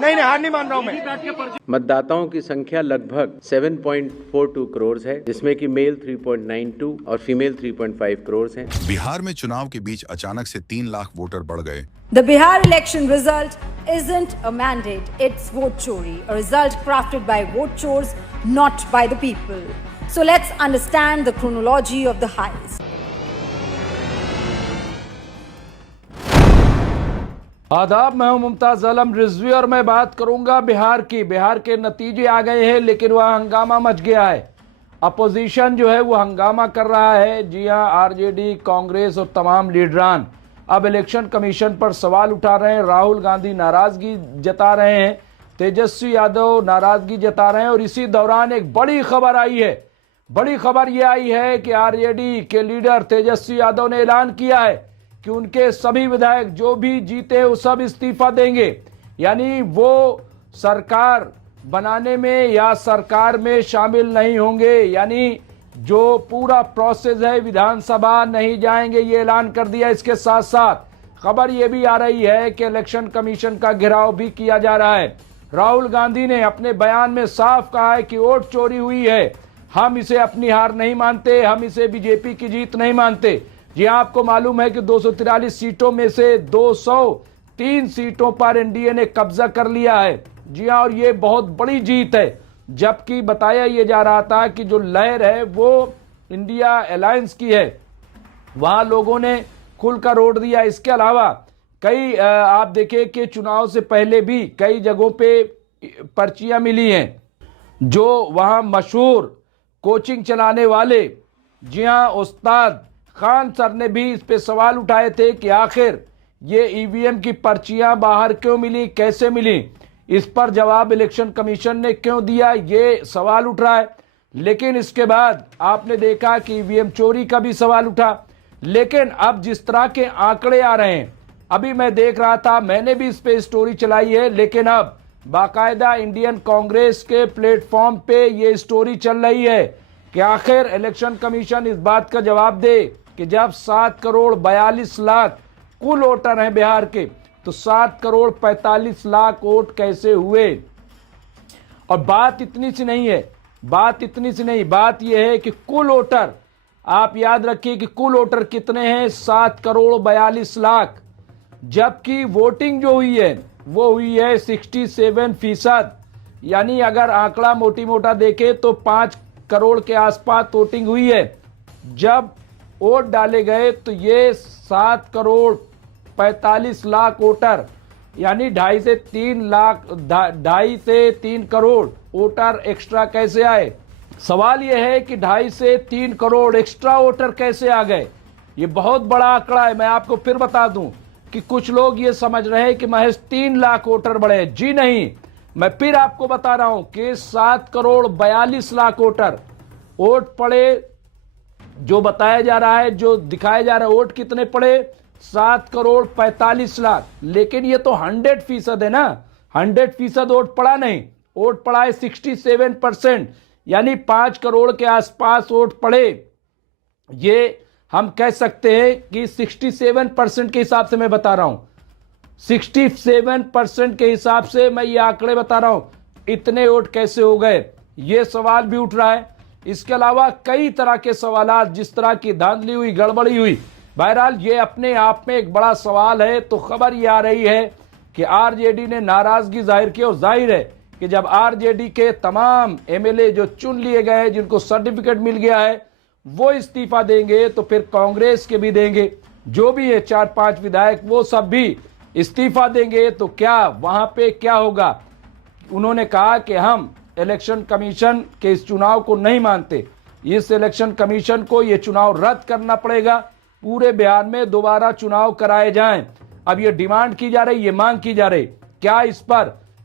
नहीं हार नहीं मान रहा हूं मैं। मतदाताओं की संख्या लगभग 7.42 करोड़ है, जिसमें कि मेल 3.92 और फीमेल 3.5 करोड़ हैं। बिहार में चुनाव के बीच अचानक से 3 लाख वोटर बढ़ गए। The Bihar election result isn't a mandate, it's vote chori, a result crafted by vote chores, not by the people. So let's understand the chronology of the highs. आदाब, मैं हूं मुमताज आलम रिजवी और मैं बात करूंगा बिहार की। बिहार के नतीजे आ गए हैं, लेकिन वह हंगामा मच गया है। अपोजिशन जो है वो हंगामा कर रहा है। जी हां, आरजेडी, कांग्रेस और तमाम लीडरान अब इलेक्शन कमीशन पर सवाल उठा रहे हैं। राहुल गांधी नाराजगी जता रहे हैं, तेजस्वी यादव नाराजगी जता रहे हैं। और इसी दौरान एक बड़ी खबर आई है। बड़ी खबर यह आई है कि आरजेडी के लीडर तेजस्वी यादव ने ऐलान किया है कि उनके सभी विधायक जो भी जीते वो सब इस्तीफा देंगे, यानी वो सरकार बनाने में या सरकार में शामिल नहीं होंगे, यानी जो पूरा प्रोसेस है विधानसभा नहीं जाएंगे, ये ऐलान कर दिया। इसके साथ साथ खबर ये भी आ रही है कि इलेक्शन कमीशन का घेराव भी किया जा रहा है। राहुल गांधी ने अपने बयान में साफ कहा है कि वोट चोरी हुई है, हम इसे अपनी हार नहीं मानते, हम इसे बीजेपी की जीत नहीं मानते। जी आपको मालूम है कि 243 सीटों में से 203 सीटों पर एनडीए ने कब्जा कर लिया है। जी हाँ, और ये बहुत बड़ी जीत है। जबकि बताया ये जा रहा था कि जो लहर है वो इंडिया अलायंस की है, वहां लोगों ने खुलकर वोट दिया। इसके अलावा कई आप देखें कि चुनाव से पहले भी कई जगहों पे पर्चियां मिली हैं। जो वहां मशहूर कोचिंग चलाने वाले, जी हाँ, उस्ताद खान सर ने भी इस पे सवाल उठाए थे कि आखिर ये ईवीएम की पर्चियां बाहर क्यों मिली, कैसे मिली। इस पर जवाब इलेक्शन कमीशन ने क्यों दिया, ये सवाल उठ रहा है। लेकिन इसके बाद आपने देखा कि ईवीएम चोरी का भी सवाल उठा। लेकिन अब जिस तरह के आंकड़े आ रहे हैं, अभी मैं देख रहा था, मैंने भी इस पे स्टोरी चलाई है, लेकिन अब बाकायदा इंडियन कांग्रेस के प्लेटफॉर्म पे ये स्टोरी चल रही है कि आखिर इलेक्शन कमीशन इस बात का जवाब दे कि जब 7 करोड़ 42 लाख कुल वोटर हैं बिहार के, तो 7 करोड़ 45 लाख वोट कैसे हुए। और बात इतनी सी नहीं है, बात यह है कि कुल वोटर, आप याद रखिए कि कुल वोटर कितने हैं, 7 करोड़ 42 लाख। जबकि वोटिंग जो हुई है वो हुई है 67%, यानी अगर आंकड़ा मोटी मोटा देखे तो 5 करोड़ के आसपास वोटिंग हुई है। जब वोट डाले गए तो ये 7 करोड़ 45 लाख वोटर, यानी 2.5 से 3 करोड़ वोटर एक्स्ट्रा कैसे आए। सवाल यह है कि 2.5 से 3 करोड़ एक्स्ट्रा वोटर कैसे आ गए। ये बहुत बड़ा आंकड़ा है। मैं आपको फिर बता दूं कि कुछ लोग ये समझ रहे हैं कि महज 3 लाख वोटर बढ़े। जी नहीं, मैं फिर आपको बता रहा हूं कि 7 करोड़ 42 लाख वोटर वोट पड़े। जो बताया जा रहा है, जो दिखाया जा रहा है, वोट कितने पड़े, 7 करोड़ 45 लाख। लेकिन ये तो 100% है ना, 100% वोट पड़ा नहीं, वोट पड़ा है 67%, यानी 5 करोड़ के आसपास वोट पड़े। ये हम कह सकते हैं कि 67% के हिसाब से मैं बता रहा हूं, 67% के हिसाब से मैं ये आंकड़े बता रहा हूं। इतने वोट कैसे हो गए, ये सवाल भी उठ रहा है। इसके अलावा कई तरह के सवाल, जिस तरह की धांधली हुई, गड़बड़ी हुई, बहरहाल ये अपने आप में एक बड़ा सवाल है। तो खबर ये आ रही है कि आरजेडी ने नाराजगी जाहिर की। और जाहिर है कि जब आरजेडी के तमाम एमएलए जो चुन लिए गए हैं, जिनको सर्टिफिकेट मिल गया है, वो इस्तीफा देंगे तो फिर कांग्रेस के भी देंगे। जो भी है 4-5 विधायक, वो सब भी इस्तीफा देंगे। तो क्या वहां पे क्या होगा। उन्होंने कहा कि हम इलेक्शन कमीशन के इस चुनाव को नहीं मानते, इस इलेक्शन कमीशन को ये चुनाव रद्द करना पड़ेगा, पूरे बिहार में दोबारा चुनाव कराए जाएं। अब ये डिमांड की जा रही, ये मांग की जा रही। क्या इस पर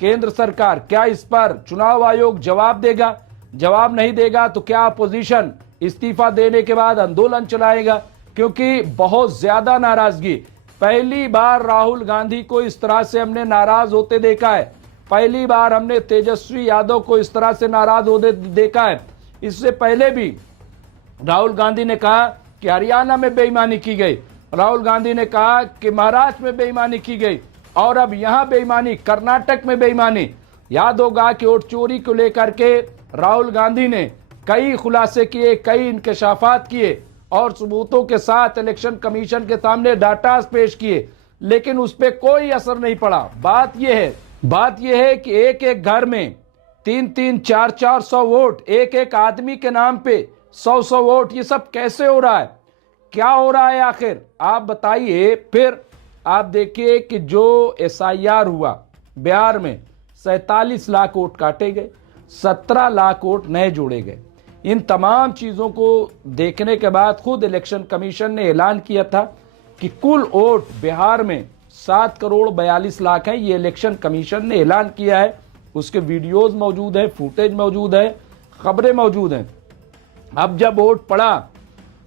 केंद्र सरकार, क्या इस पर चुनाव आयोग जवाब देगा। जवाब नहीं देगा तो क्या अपोजिशन इस्तीफा देने के बाद आंदोलन चलाएगा, क्योंकि बहुत ज्यादा नाराजगी। पहली बार राहुल गांधी को इस तरह से हमने नाराज होते देखा है, पहली बार हमने तेजस्वी यादव को इस तरह से नाराज होते देखा है। इससे पहले भी राहुल गांधी ने कहा कि हरियाणा में बेईमानी की गई, राहुल गांधी ने कहा कि महाराष्ट्र में बेईमानी की गई, और अब यहां बेईमानी, कर्नाटक में बेईमानी। याद होगा कि वोट चोरी को लेकर के राहुल गांधी ने कई खुलासे किए, कई इंकशाफात किए और सबूतों के साथ इलेक्शन कमीशन के सामने डाटा पेश किए, लेकिन उस पर कोई असर नहीं पड़ा। बात यह है कि एक एक घर में 300, 400 वोट, एक एक आदमी के नाम पे 100 वोट, ये सब कैसे हो रहा है? क्या हो रहा है आखिर? आप बताइए। फिर आप देखिए कि जो SIR हुआ बिहार में 47 लाख वोट काटे गए, 17 लाख वोट नए जोड़े गए। इन तमाम चीजों को देखने के बाद खुद इलेक्शन कमीशन ने ऐलान किया था कि कुल वोट बिहार में 7 करोड़ 42 लाख है। ये इलेक्शन कमीशन ने ऐलान किया है। उसके वीडियोस मौजूद है, फुटेज मौजूद है, खबरें मौजूद हैं। अब जब वोट पड़ा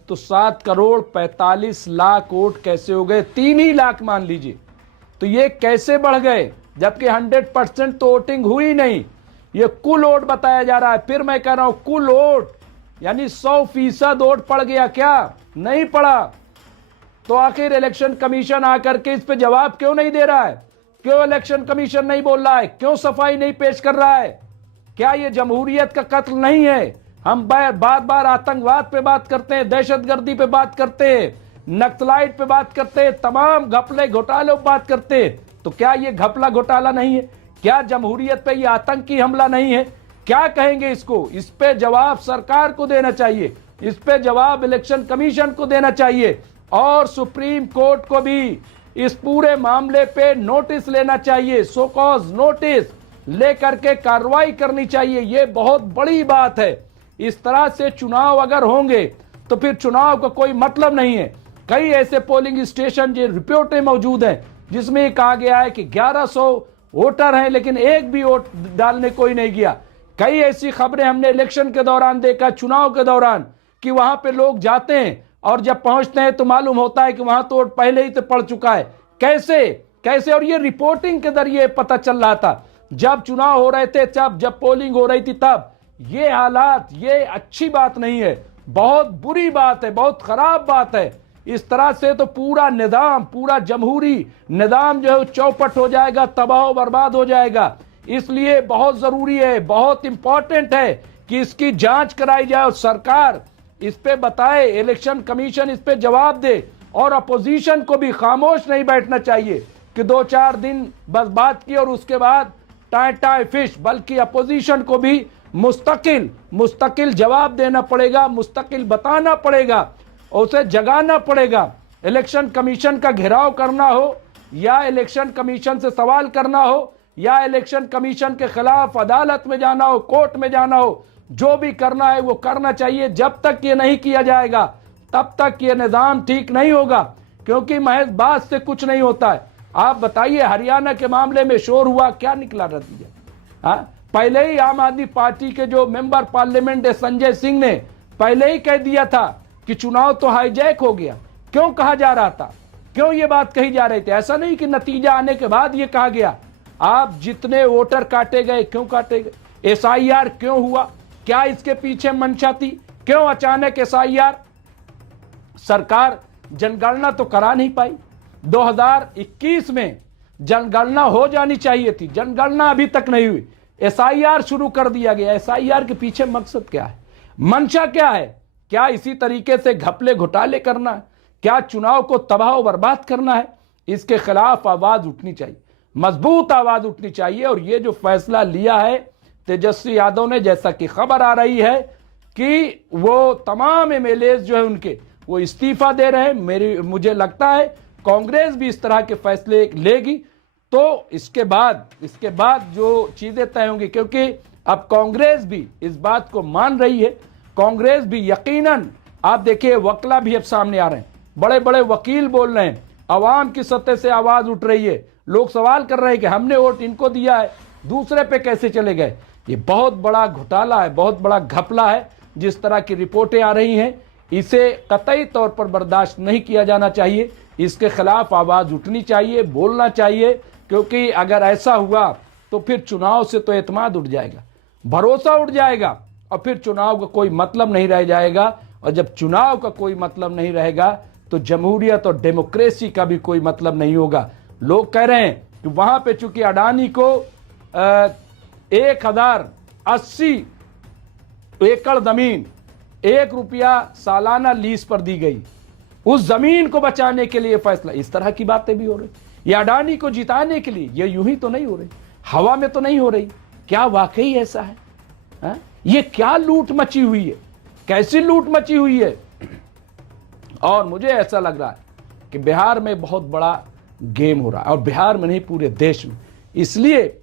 तो 7 करोड़ 45 लाख वोट कैसे हो गए? 3 ही लाख मान लीजिए। तो ये कैसे बढ़ गए जबकि 100% तो वोटिंग हुई नहीं? ये कुल वोट बताया जा रहा है। फिर मैं कह रहा हूं कुल वोट यानी 100% वोट पड़ गया क्या? नहीं पड़ा। तो आखिर इलेक्शन कमीशन आकर के इस पे जवाब क्यों नहीं दे रहा है? क्यों इलेक्शन कमीशन नहीं बोल रहा है? क्यों सफाई नहीं पेश कर रहा है? क्या ये जमहूरियत का कत्ल नहीं है? हम बार बार आतंकवाद पे बात करते हैं, दहशतगर्दी पे बात करते हैं, नक्सलाइट पे बात करते हैं, तमाम घपले घोटालों पे बात करते हैं। तो क्या ये घपला घोटाला नहीं है? क्या जमहूरियत पे ये आतंकी हमला नहीं है? क्या कहेंगे इसको? इस पे जवाब सरकार को देना चाहिए, इस पे जवाब इलेक्शन कमीशन को देना चाहिए और सुप्रीम कोर्ट को भी इस पूरे मामले पे नोटिस लेना चाहिए, सो कॉज नोटिस लेकर के कार्रवाई करनी चाहिए। ये बहुत बड़ी बात है। इस तरह से चुनाव अगर होंगे तो फिर चुनाव का कोई मतलब नहीं है। कई ऐसे पोलिंग स्टेशन जो रिपोर्टें मौजूद हैं जिसमें कहा गया है कि 1100 वोटर हैं लेकिन एक भी वोट डालने कोई नहीं गया। कई ऐसी खबरें हमने इलेक्शन के दौरान देखा, चुनाव के दौरान, कि वहां पे लोग जाते हैं और जब पहुंचते हैं तो मालूम होता है कि वहां तो वोट पहले ही तो पड़ चुका है। कैसे? और ये रिपोर्टिंग के जरिए पता चल रहा था जब चुनाव हो रहे थे, जब पोलिंग हो रही थी तब। ये हालात, ये अच्छी बात नहीं है, बहुत बुरी बात है, बहुत खराब बात है। इस तरह से तो पूरा निजाम, पूरा जमहूरी निजाम जो है चौपट हो जाएगा, तबाह बर्बाद हो जाएगा। इसलिए बहुत जरूरी है, बहुत इंपॉर्टेंट है कि इसकी जांच कराई जाए और सरकार इस पे बताए, इलेक्शन कमीशन इस पे जवाब दे और अपोजिशन को भी खामोश नहीं बैठना चाहिए कि 2-4 दिन बस बात की और उसके बाद टाई फिश, बल्कि अपोजिशन को भी मुस्तकिल जवाब देना पड़ेगा, मुस्तकिल बताना पड़ेगा और उसे जगाना पड़ेगा। इलेक्शन कमीशन का घेराव करना हो या इलेक्शन कमीशन से सवाल करना हो या इलेक्शन कमीशन के खिलाफ अदालत में जाना हो, कोर्ट में जाना हो, जो भी करना है वो करना चाहिए। जब तक ये नहीं किया जाएगा तब तक ये निजाम ठीक नहीं होगा, क्योंकि महज बात से कुछ नहीं होता है। आप बताइए, हरियाणा के मामले में शोर हुआ, क्या निकला नतीजा? पहले ही आम आदमी पार्टी के जो मेंबर पार्लियामेंट है संजय सिंह ने पहले ही कह दिया था कि चुनाव तो हाईजैक हो गया। क्यों कहा जा रहा था? क्यों ये बात कही जा रही थी? ऐसा नहीं कि नतीजा आने के बाद ये कहा गया। आप जितने वोटर काटे गए, क्यों काटे गए? SIR क्यों हुआ? क्या इसके पीछे मंशा थी? क्यों अचानक SIR? सरकार जनगणना तो करा नहीं पाई। 2021 में जनगणना हो जानी चाहिए थी, जनगणना अभी तक नहीं हुई। SIR शुरू कर दिया गया। SIR के पीछे मकसद क्या है, मंशा क्या है? क्या इसी तरीके से घपले घोटाले करना है? क्या चुनाव को तबाह बर्बाद करना है? इसके खिलाफ आवाज उठनी चाहिए, मजबूत आवाज उठनी चाहिए। और ये जो फैसला लिया है तेजस्वी यादव ने, जैसा कि खबर आ रही है कि वो तमाम MLAs जो है उनके वो इस्तीफा दे रहे हैं। मुझे लगता है कांग्रेस भी इस तरह के फैसले लेगी तो इसके बाद जो चीजें तय होंगी, क्योंकि अब कांग्रेस भी इस बात को मान रही है। कांग्रेस भी यकीनन, आप देखिए वकला भी अब सामने आ रहे हैं, बड़े बड़े वकील बोल रहे हैं, अवाम की सतह से आवाज उठ रही है, लोग सवाल कर रहे हैं कि हमने वोट इनको दिया है, दूसरे पे कैसे चले गए। ये बहुत बड़ा घोटाला है, बहुत बड़ा घपला है। जिस तरह की रिपोर्टें आ रही हैं इसे कतई तौर पर बर्दाश्त नहीं किया जाना चाहिए। इसके खिलाफ आवाज उठनी चाहिए, बोलना चाहिए, क्योंकि अगर ऐसा हुआ तो फिर चुनाव से तो एतमाद उठ जाएगा, भरोसा उठ जाएगा और फिर चुनाव का कोई मतलब नहीं रह जाएगा। और जब चुनाव का कोई मतलब नहीं रहेगा तो जमहूरियत और डेमोक्रेसी का भी कोई मतलब नहीं होगा। लोग कह रहे हैं कि कि वहां पे चूंकि अडानी को 1080 एकड़ जमीन 1 रुपया सालाना लीज पर दी गई, उस जमीन को बचाने के लिए फैसला। इस तरह की बातें भी हो रही, ये अडानी को जिताने के लिए, ये यूं ही तो नहीं हो रही, हवा में तो नहीं हो रही। क्या वाकई ऐसा है? ये क्या लूट मची हुई है, कैसी लूट मची हुई है? और मुझे ऐसा लग रहा है कि बिहार में बहुत बड़ा गेम हो रहा है, और बिहार में नहीं पूरे देश में। इसलिए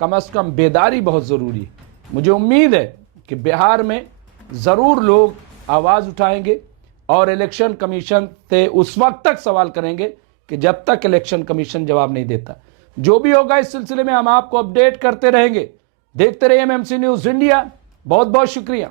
कम से कम बेदारी बहुत जरूरी है। मुझे उम्मीद है कि बिहार में जरूर लोग आवाज उठाएंगे और इलेक्शन कमीशन से उस वक्त तक सवाल करेंगे कि जब तक इलेक्शन कमीशन जवाब नहीं देता। जो भी होगा इस सिलसिले में हम आपको अपडेट करते रहेंगे। देखते रहिए एमएमसी न्यूज इंडिया। बहुत बहुत शुक्रिया।